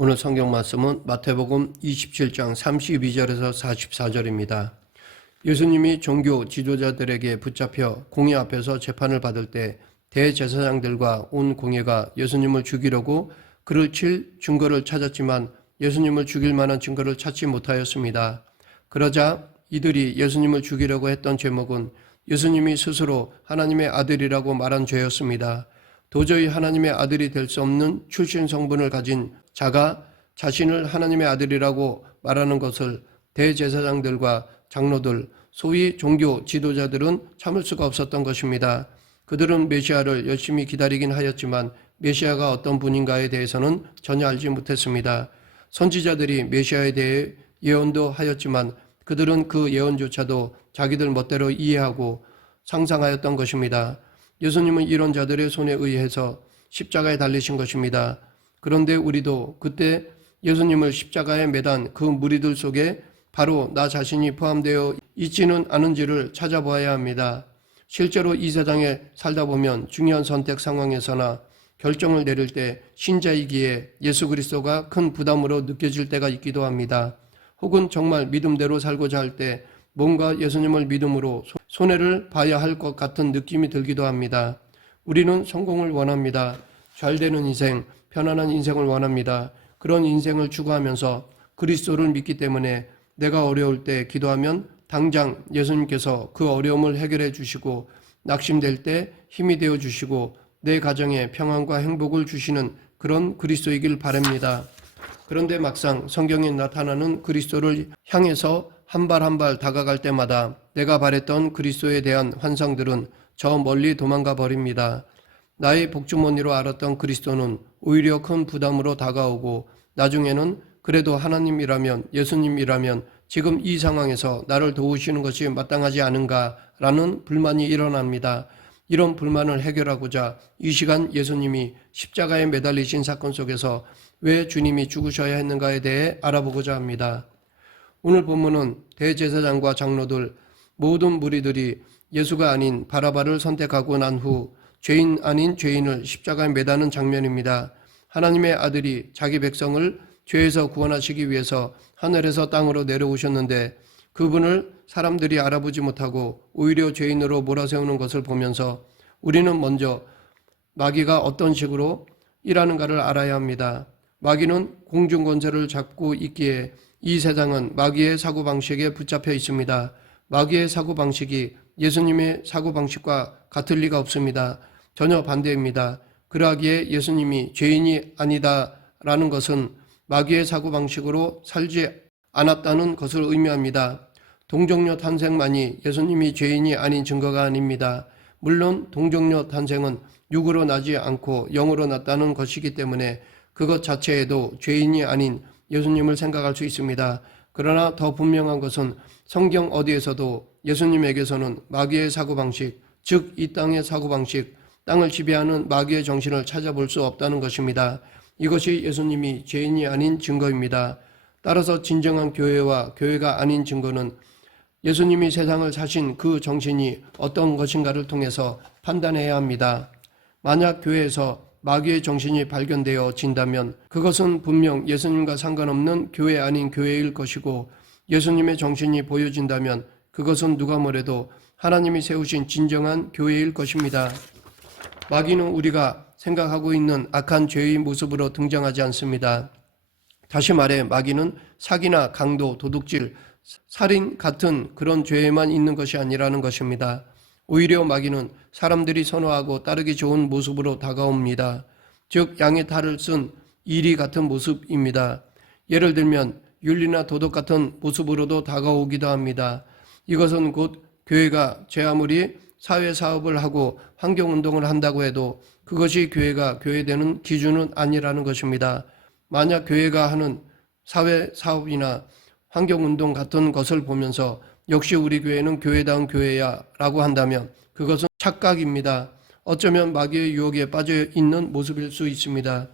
오늘 성경 말씀은 마태복음 27장 32절에서 44절입니다. 예수님이 종교 지도자들에게 붙잡혀 공회 앞에서 재판을 받을 때 대제사장들과 온 공회가 예수님을 죽이려고 그를 칠 증거를 찾았지만 예수님을 죽일 만한 증거를 찾지 못하였습니다. 그러자 이들이 예수님을 죽이려고 했던 제목은 예수님이 스스로 하나님의 아들이라고 말한 죄였습니다. 도저히 하나님의 아들이 될 수 없는 출신 성분을 가진 자가 자신을 하나님의 아들이라고 말하는 것을 대제사장들과 장로들, 소위 종교 지도자들은 참을 수가 없었던 것입니다. 그들은 메시아를 열심히 기다리긴 하였지만 메시아가 어떤 분인가에 대해서는 전혀 알지 못했습니다. 선지자들이 메시아에 대해 예언도 하였지만 그들은 그 예언조차도 자기들 멋대로 이해하고 상상하였던 것입니다. 예수님은 이런 자들의 손에 의해서 십자가에 달리신 것입니다. 그런데 우리도 그때 예수님을 십자가에 매단 그 무리들 속에 바로 나 자신이 포함되어 있지는 않은지를 찾아보아야 합니다. 실제로 이 세상에 살다 보면 중요한 선택 상황에서나 결정을 내릴 때 신자이기에 예수 그리스도가 큰 부담으로 느껴질 때가 있기도 합니다. 혹은 정말 믿음대로 살고자 할 때 뭔가 예수님을 믿음으로 손해를 봐야 할 것 같은 느낌이 들기도 합니다. 우리는 성공을 원합니다. 잘되는 인생, 편안한 인생을 원합니다. 그런 인생을 추구하면서 그리스도를 믿기 때문에 내가 어려울 때 기도하면 당장 예수님께서 그 어려움을 해결해 주시고 낙심될 때 힘이 되어 주시고 내 가정에 평안과 행복을 주시는 그런 그리스도이길 바랍니다. 그런데 막상 성경에 나타나는 그리스도를 향해서 한 발 한 발 다가갈 때마다 내가 바랬던 그리스도에 대한 환상들은 저 멀리 도망가 버립니다. 나의 복주머니로 알았던 그리스도는 오히려 큰 부담으로 다가오고 나중에는 그래도 하나님이라면 예수님이라면 지금 이 상황에서 나를 도우시는 것이 마땅하지 않은가라는 불만이 일어납니다. 이런 불만을 해결하고자 이 시간 예수님이 십자가에 매달리신 사건 속에서 왜 주님이 죽으셔야 했는가에 대해 알아보고자 합니다. 오늘 본문은 대제사장과 장로들 모든 무리들이 예수가 아닌 바라바를 선택하고 난 후 죄인 아닌 죄인을 십자가에 매다는 장면입니다. 하나님의 아들이 자기 백성을 죄에서 구원하시기 위해서 하늘에서 땅으로 내려오셨는데 그분을 사람들이 알아보지 못하고 오히려 죄인으로 몰아세우는 것을 보면서 우리는 먼저 마귀가 어떤 식으로 일하는가를 알아야 합니다. 마귀는 공중권세를 잡고 있기에 이 세상은 마귀의 사고방식에 붙잡혀 있습니다. 마귀의 사고방식이 예수님의 사고방식과 같을 리가 없습니다. 전혀 반대입니다. 그러하기에 예수님이 죄인이 아니다라는 것은 마귀의 사고방식으로 살지 않았다는 것을 의미합니다. 동정녀 탄생만이 예수님이 죄인이 아닌 증거가 아닙니다. 물론 동정녀 탄생은 육으로 나지 않고 영으로 났다는 것이기 때문에 그것 자체에도 죄인이 아닌 예수님을 생각할 수 있습니다. 그러나 더 분명한 것은 성경 어디에서도 예수님에게서는 마귀의 사고방식, 즉 이 땅의 사고방식, 땅을 지배하는 마귀의 정신을 찾아볼 수 없다는 것입니다. 이것이 예수님이 죄인이 아닌 증거입니다. 따라서 진정한 교회와 교회가 아닌 증거는 예수님이 세상을 사신 그 정신이 어떤 것인가를 통해서 판단해야 합니다. 만약 교회에서 마귀의 정신이 발견되어 진다면 그것은 분명 예수님과 상관없는 교회 아닌 교회일 것이고 예수님의 정신이 보여진다면 그것은 누가 뭐래도 하나님이 세우신 진정한 교회일 것입니다. 마귀는 우리가 생각하고 있는 악한 죄의 모습으로 등장하지 않습니다. 다시 말해 마귀는 사기나 강도, 도둑질, 살인 같은 그런 죄에만 있는 것이 아니라는 것입니다. 오히려 마귀는 사람들이 선호하고 따르기 좋은 모습으로 다가옵니다. 즉 양의 탈을 쓴 이리 같은 모습입니다. 예를 들면 윤리나 도덕 같은 모습으로도 다가오기도 합니다. 이것은 곧 교회가 제 아무리 사회사업을 하고 환경운동을 한다고 해도 그것이 교회가 교회되는 기준은 아니라는 것입니다. 만약 교회가 하는 사회사업이나 환경운동 같은 것을 보면서 역시 우리 교회는 교회다운 교회야 라고 한다면 그것은 착각입니다. 어쩌면 마귀의 유혹에 빠져 있는 모습일 수 있습니다.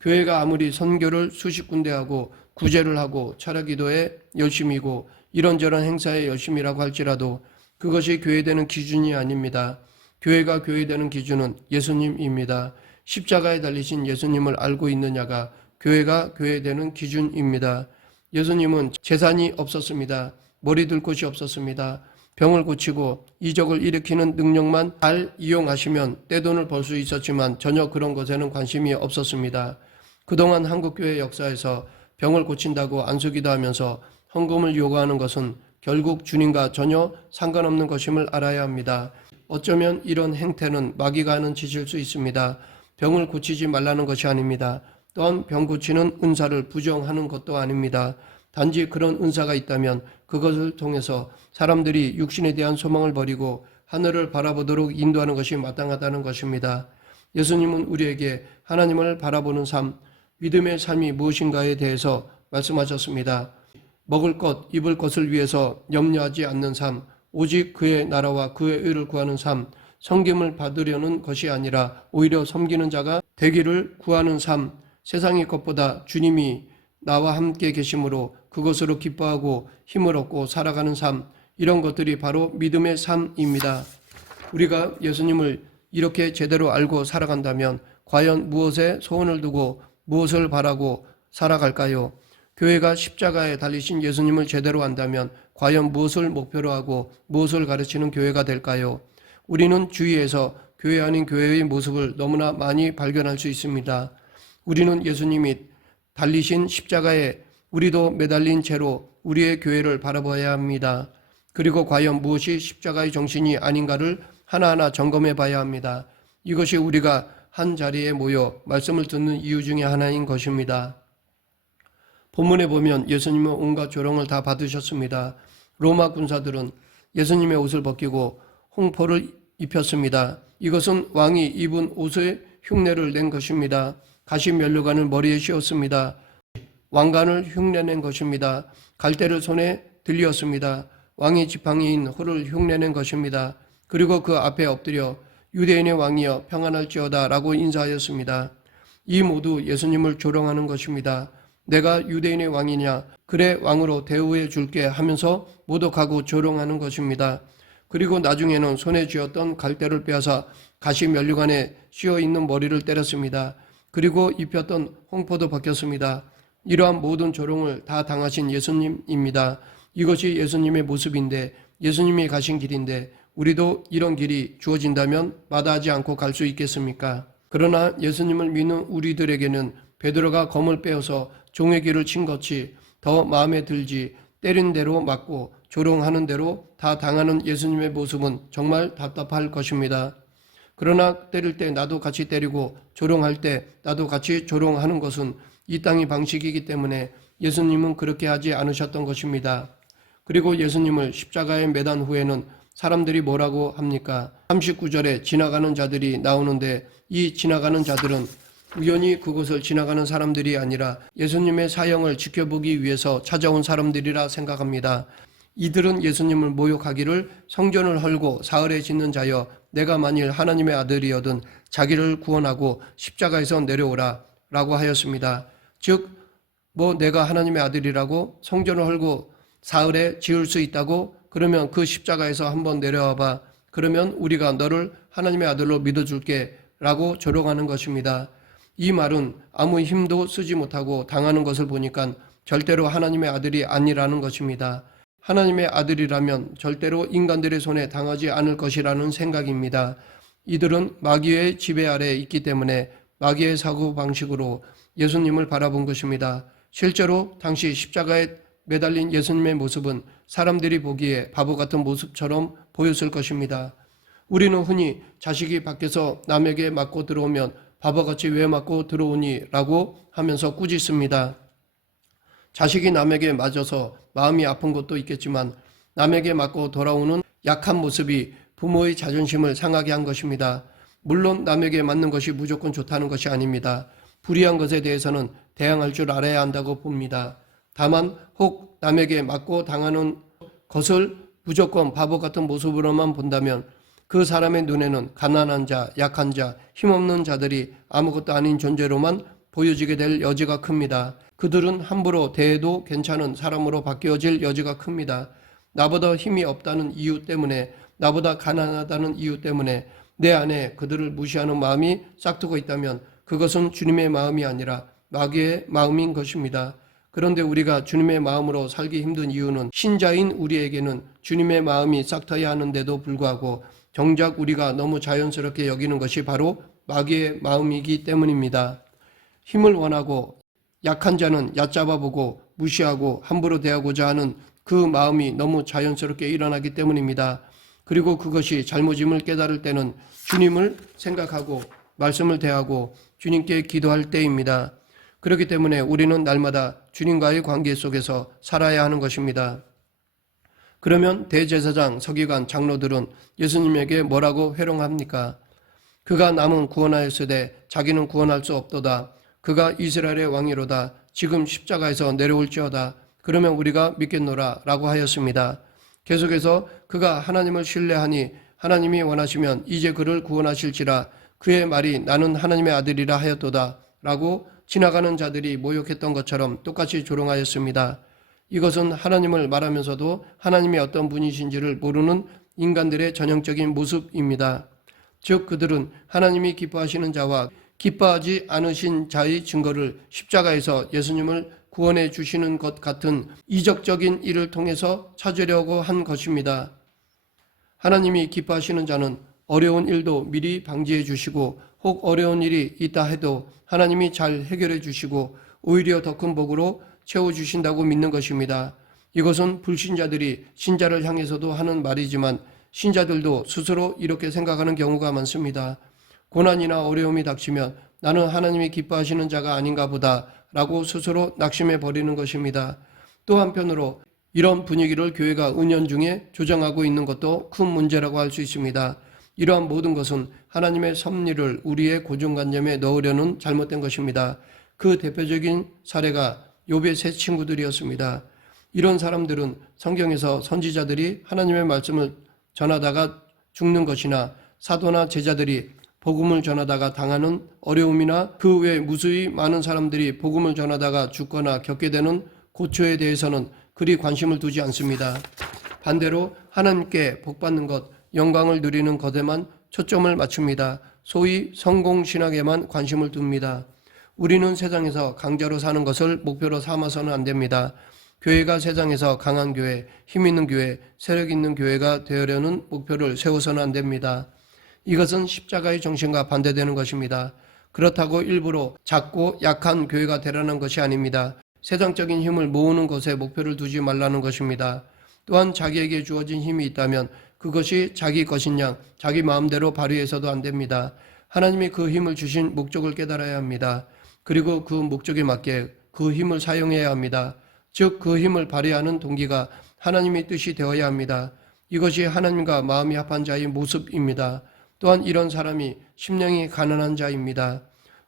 교회가 아무리 선교를 수십 군데 하고 구제를 하고 차례기도에 열심이고 이런저런 행사에 열심이라고 할지라도 그것이 교회되는 기준이 아닙니다. 교회가 교회되는 기준은 예수님입니다. 십자가에 달리신 예수님을 알고 있느냐가 교회가 교회되는 기준입니다. 예수님은 재산이 없었습니다. 머리둘 곳이 없었습니다. 병을 고치고 이적을 일으키는 능력만 잘 이용하시면 떼돈을 벌 수 있었지만 전혀 그런 것에는 관심이 없었습니다. 그동안 한국교회 역사에서 병을 고친다고 안수기도 하면서 헌금을 요구하는 것은 결국 주님과 전혀 상관없는 것임을 알아야 합니다. 어쩌면 이런 행태는 마귀가 하는 짓일 수 있습니다. 병을 고치지 말라는 것이 아닙니다. 또한 병 고치는 은사를 부정하는 것도 아닙니다. 단지 그런 은사가 있다면 그것을 통해서 사람들이 육신에 대한 소망을 버리고 하늘을 바라보도록 인도하는 것이 마땅하다는 것입니다. 예수님은 우리에게 하나님을 바라보는 삶, 믿음의 삶이 무엇인가에 대해서 말씀하셨습니다. 먹을 것, 입을 것을 위해서 염려하지 않는 삶, 오직 그의 나라와 그의 의를 구하는 삶, 섬김을 받으려는 것이 아니라 오히려 섬기는 자가 되기를 구하는 삶, 세상의 것보다 주님이 나와 함께 계심으로 그것으로 기뻐하고 힘을 얻고 살아가는 삶, 이런 것들이 바로 믿음의 삶입니다. 우리가 예수님을 이렇게 제대로 알고 살아간다면 과연 무엇에 소원을 두고 무엇을 바라고 살아갈까요? 교회가 십자가에 달리신 예수님을 제대로 안다면 과연 무엇을 목표로 하고 무엇을 가르치는 교회가 될까요? 우리는 주위에서 교회 아닌 교회의 모습을 너무나 많이 발견할 수 있습니다. 우리는 예수님이 달리신 십자가에 우리도 매달린 채로 우리의 교회를 바라봐야 합니다. 그리고 과연 무엇이 십자가의 정신이 아닌가를 하나하나 점검해 봐야 합니다. 이것이 우리가 한 자리에 모여 말씀을 듣는 이유 중에 하나인 것입니다. 본문에 보면 예수님은 온갖 조롱을 다 받으셨습니다. 로마 군사들은 예수님의 옷을 벗기고 홍포를 입혔습니다. 이것은 왕이 입은 옷의 흉내를 낸 것입니다. 가시 면류관을 머리에 씌웠습니다. 왕관을 흉내낸 것입니다. 갈대를 손에 들렸습니다. 왕의 지팡이인 호를 흉내낸 것입니다. 그리고 그 앞에 엎드려 유대인의 왕이여 평안할지어다 라고 인사하였습니다. 이 모두 예수님을 조롱하는 것입니다. 내가 유대인의 왕이냐? 그래 왕으로 대우해 줄게 하면서 모독하고 조롱하는 것입니다. 그리고 나중에는 손에 쥐었던 갈대를 빼앗아 가시 면류관에 씌어 있는 머리를 때렸습니다. 그리고 입혔던 홍포도 벗겼습니다. 이러한 모든 조롱을 다 당하신 예수님입니다. 이것이 예수님의 모습인데 예수님이 가신 길인데 우리도 이런 길이 주어진다면 마다하지 않고 갈 수 있겠습니까? 그러나 예수님을 믿는 우리들에게는 베드로가 검을 빼어서 종의 길을 친 것이 더 마음에 들지 때린 대로 맞고 조롱하는 대로 다 당하는 예수님의 모습은 정말 답답할 것입니다. 그러나 때릴 때 나도 같이 때리고 조롱할 때 나도 같이 조롱하는 것은 이 땅의 방식이기 때문에 예수님은 그렇게 하지 않으셨던 것입니다. 그리고 예수님을 십자가에 매단 후에는 사람들이 뭐라고 합니까? 39절에 지나가는 자들이 나오는데 이 지나가는 자들은 우연히 그곳을 지나가는 사람들이 아니라 예수님의 사형을 지켜보기 위해서 찾아온 사람들이라 생각합니다. 이들은 예수님을 모욕하기를 성전을 헐고 사흘에 짓는 자여 내가 만일 하나님의 아들이여든 자기를 구원하고 십자가에서 내려오라 라고 하였습니다. 즉 내가 하나님의 아들이라고 성전을 헐고 사흘에 지을 수 있다고 그러면 그 십자가에서 한번 내려와 봐. 그러면 우리가 너를 하나님의 아들로 믿어줄게 라고 조롱하는 것입니다. 이 말은 아무 힘도 쓰지 못하고 당하는 것을 보니까 절대로 하나님의 아들이 아니라는 것입니다. 하나님의 아들이라면 절대로 인간들의 손에 당하지 않을 것이라는 생각입니다. 이들은 마귀의 지배 아래에 있기 때문에 마귀의 사고방식으로 예수님을 바라본 것입니다. 실제로 당시 십자가에 매달린 예수님의 모습은 사람들이 보기에 바보 같은 모습처럼 보였을 것입니다. 우리는 흔히 자식이 밖에서 남에게 맞고 들어오면 바보같이 왜 맞고 들어오니? 라고 하면서 꾸짖습니다. 자식이 남에게 맞아서 마음이 아픈 것도 있겠지만 남에게 맞고 돌아오는 약한 모습이 부모의 자존심을 상하게 한 것입니다. 물론 남에게 맞는 것이 무조건 좋다는 것이 아닙니다. 불의한 것에 대해서는 대항할 줄 알아야 한다고 봅니다. 다만 혹 남에게 맞고 당하는 것을 무조건 바보 같은 모습으로만 본다면 그 사람의 눈에는 가난한 자, 약한 자, 힘없는 자들이 아무것도 아닌 존재로만 보여지게 될 여지가 큽니다. 그들은 함부로 대해도 괜찮은 사람으로 바뀌어질 여지가 큽니다. 나보다 힘이 없다는 이유 때문에, 나보다 가난하다는 이유 때문에 내 안에 그들을 무시하는 마음이 싹트고 있다면 그것은 주님의 마음이 아니라 마귀의 마음인 것입니다. 그런데 우리가 주님의 마음으로 살기 힘든 이유는 신자인 우리에게는 주님의 마음이 싹트야 하는데도 불구하고 정작 우리가 너무 자연스럽게 여기는 것이 바로 마귀의 마음이기 때문입니다. 힘을 원하고 약한 자는 얕잡아보고 무시하고 함부로 대하고자 하는 그 마음이 너무 자연스럽게 일어나기 때문입니다. 그리고 그것이 잘못임을 깨달을 때는 주님을 생각하고 말씀을 대하고 주님께 기도할 때입니다. 그렇기 때문에 우리는 날마다 주님과의 관계 속에서 살아야 하는 것입니다. 그러면 대제사장, 서기관, 장로들은 예수님에게 뭐라고 회롱합니까? 그가 남은 구원하였으되 자기는 구원할 수 없도다. 그가 이스라엘의 왕이로다. 지금 십자가에서 내려올지어다. 그러면 우리가 믿겠노라 라고 하였습니다. 계속해서 그가 하나님을 신뢰하니 하나님이 원하시면 이제 그를 구원하실지라. 그의 말이 나는 하나님의 아들이라 하였도다 라고 지나가는 자들이 모욕했던 것처럼 똑같이 조롱하였습니다. 이것은 하나님을 말하면서도 하나님이 어떤 분이신지를 모르는 인간들의 전형적인 모습입니다. 즉 그들은 하나님이 기뻐하시는 자와 기뻐하지 않으신 자의 증거를 십자가에서 예수님을 구원해 주시는 것 같은 이적적인 일을 통해서 찾으려고 한 것입니다. 하나님이 기뻐하시는 자는 어려운 일도 미리 방지해 주시고 혹 어려운 일이 있다 해도 하나님이 잘 해결해 주시고 오히려 더 큰 복으로 채워주신다고 믿는 것입니다. 이것은 불신자들이 신자를 향해서도 하는 말이지만 신자들도 스스로 이렇게 생각하는 경우가 많습니다. 고난이나 어려움이 닥치면 나는 하나님이 기뻐하시는 자가 아닌가 보다 라고 스스로 낙심해 버리는 것입니다. 또 한편으로 이런 분위기를 교회가 은연중에 조장하고 있는 것도 큰 문제라고 할 수 있습니다. 이러한 모든 것은 하나님의 섭리를 우리의 고정관념에 넣으려는 잘못된 것입니다. 그 대표적인 사례가 욥의 세 친구들이었습니다. 이런 사람들은 성경에서 선지자들이 하나님의 말씀을 전하다가 죽는 것이나 사도나 제자들이 복음을 전하다가 당하는 어려움이나 그 외 무수히 많은 사람들이 복음을 전하다가 죽거나 겪게 되는 고초에 대해서는 그리 관심을 두지 않습니다. 반대로 하나님께 복받는 것, 영광을 누리는 것에만 초점을 맞춥니다. 소위 성공신학에만 관심을 둡니다. 우리는 세상에서 강자로 사는 것을 목표로 삼아서는 안 됩니다. 교회가 세상에서 강한 교회, 힘 있는 교회, 세력 있는 교회가 되려는 목표를 세워서는 안 됩니다. 이것은 십자가의 정신과 반대되는 것입니다. 그렇다고 일부러 작고 약한 교회가 되라는 것이 아닙니다. 세상적인 힘을 모으는 것에 목표를 두지 말라는 것입니다. 또한 자기에게 주어진 힘이 있다면 그것이 자기 것인 양 자기 마음대로 발휘해서도 안 됩니다. 하나님이 그 힘을 주신 목적을 깨달아야 합니다. 그리고 그 목적에 맞게 그 힘을 사용해야 합니다. 즉 그 힘을 발휘하는 동기가 하나님의 뜻이 되어야 합니다. 이것이 하나님과 마음이 합한 자의 모습입니다. 또한 이런 사람이 심령이 가난한 자입니다.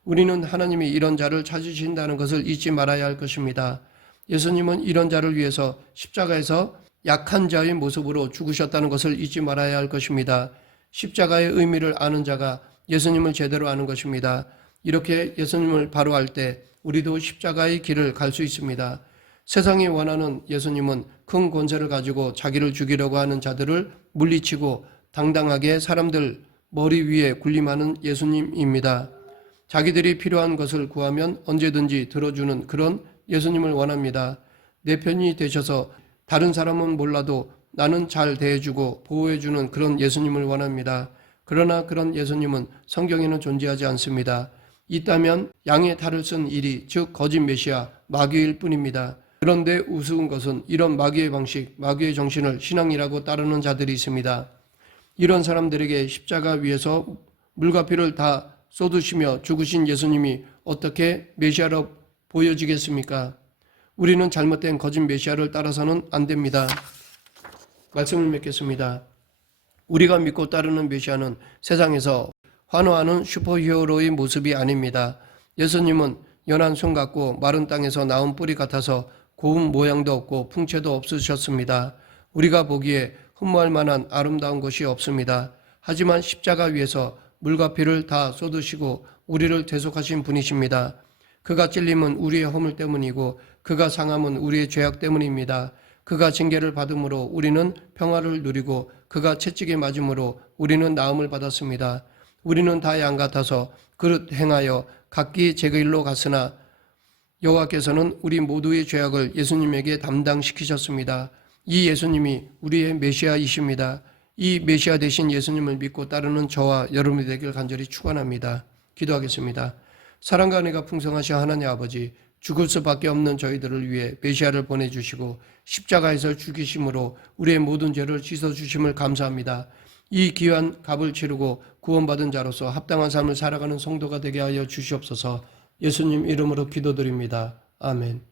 우리는 하나님이 이런 자를 찾으신다는 것을 잊지 말아야 할 것입니다. 예수님은 이런 자를 위해서 십자가에서 약한 자의 모습으로 죽으셨다는 것을 잊지 말아야 할 것입니다. 십자가의 의미를 아는 자가 예수님을 제대로 아는 것입니다. 이렇게 예수님을 바로 알 때 우리도 십자가의 길을 갈 수 있습니다. 세상이 원하는 예수님은 큰 권세를 가지고 자기를 죽이려고 하는 자들을 물리치고 당당하게 사람들 머리 위에 군림하는 예수님입니다. 자기들이 필요한 것을 구하면 언제든지 들어주는 그런 예수님을 원합니다. 내 편이 되셔서 다른 사람은 몰라도 나는 잘 대해주고 보호해주는 그런 예수님을 원합니다. 그러나 그런 예수님은 성경에는 존재하지 않습니다. 있다면 양의 탈을 쓴 이리 즉 거짓 메시아 마귀일 뿐입니다. 그런데 우스운 것은 이런 마귀의 방식, 마귀의 정신을 신앙이라고 따르는 자들이 있습니다. 이런 사람들에게 십자가 위에서 물과 피를 다 쏟으시며 죽으신 예수님이 어떻게 메시아로 보여지겠습니까? 우리는 잘못된 거짓 메시아를 따라서는 안 됩니다. 말씀을 맺겠습니다. 우리가 믿고 따르는 메시아는 세상에서 환호하는 슈퍼히어로의 모습이 아닙니다. 예수님은 연한 손 같고 마른 땅에서 나온 뿌리 같아서 고운 모양도 없고 풍채도 없으셨습니다. 우리가 보기에 흠모할 만한 아름다운 것이 없습니다. 하지만 십자가 위에서 물과 피를 다 쏟으시고 우리를 대속하신 분이십니다. 그가 찔림은 우리의 허물 때문이고 그가 상함은 우리의 죄악 때문입니다. 그가 징계를 받음으로 우리는 평화를 누리고 그가 채찍에 맞음으로 우리는 나음을 받았습니다. 우리는 다 양 같아서 그릇 행하여 각기 제 길로 갔으나 여호와께서는 우리 모두의 죄악을 예수님에게 담당시키셨습니다. 이 예수님이 우리의 메시아이십니다. 이 메시아 되신 예수님을 믿고 따르는 저와 여러분이 되길 간절히 축원합니다. 기도하겠습니다. 사랑과 은혜가 풍성하신 하나님 아버지, 죽을 수밖에 없는 저희들을 위해 메시아를 보내주시고 십자가에서 죽이심으로 우리의 모든 죄를 씻어주심을 감사합니다. 이 귀한 값을 치르고 구원받은 자로서 합당한 삶을 살아가는 성도가 되게 하여 주시옵소서. 예수님 이름으로 기도드립니다. 아멘.